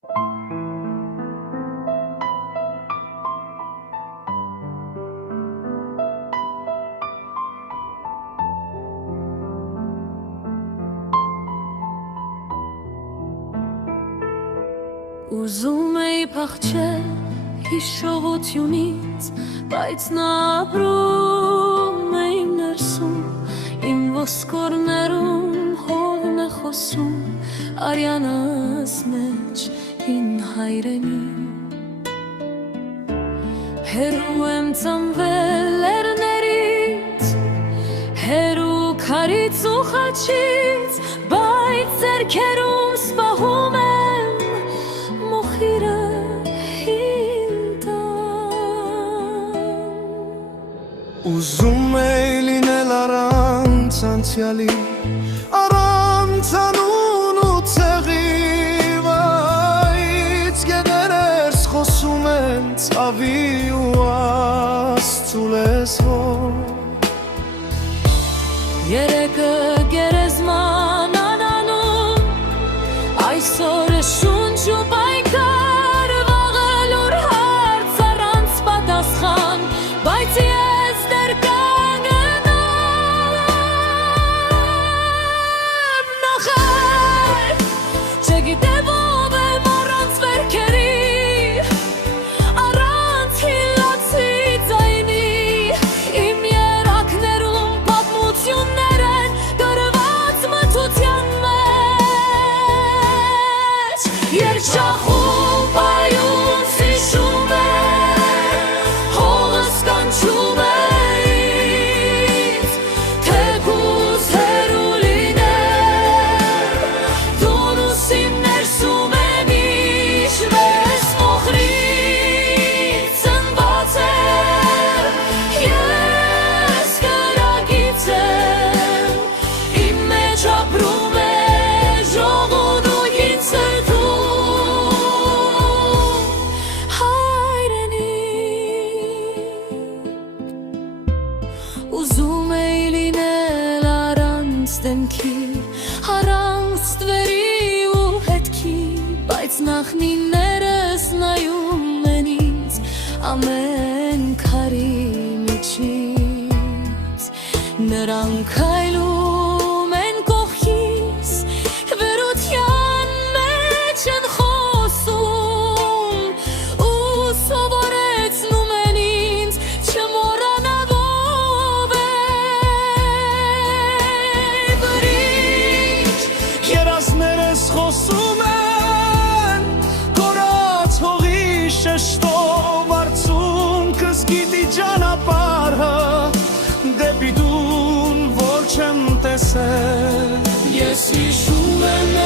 Ուզում էի փախչել հիշողությունից, բայց նա ապրում է իմ ներսում, իմ ոսկորներում հողն է խոսում, արյանս մեջ իմ հայրենի։ Հեռու եմ ծնվել լեռներից, հեռու քարից ու խաչից, բայց ձեռքերում սպահում եմ Ուզում էի լինել առանց անցյալի, առանց անուն ու ցեղի, բայց գեներս խոսում են ցավի ու աստծու լեզվով։ Երեկը գերեզման անանում, այսօր է շունչ ու պայքար, վաղը լուր հարց առանց պատասխան, բայց ես դեռ կանգնեմ, նախար չգիտեմ ով եմ առանց վերքերի, առանց հիլացի ձայնի, իմ երակներում պատմություններ են գրված մթության մեջ, երջախում պայուն սիշում է, հողս կանչում է ինձ, թեկուզ հեռու լինեմ, դունուս իմ ներսում եմ իջվես մոխրից ծնված եմ, ես կրակից եմ, իմ մեջ ապրում է ժողովուրդ ու ինձ սրտում, հայրենի։ Ուզում էի լինել առանց դեմքի, առանց տվերի ու հետքի, բայց նախնիներս նայում են ինձ ամեն քարի միջից, նրանք քայլում են կողքիս, վերության մեջ են խոսում ու սովորեցնում են ինձ չմոռանալ ով է բրիջ, Երազներս խոսում են կորած հողի շեշտով, արցունքս գիտի ճանապարհը դեպի դուն, որ չեմ տեսել, ես հիշում եմ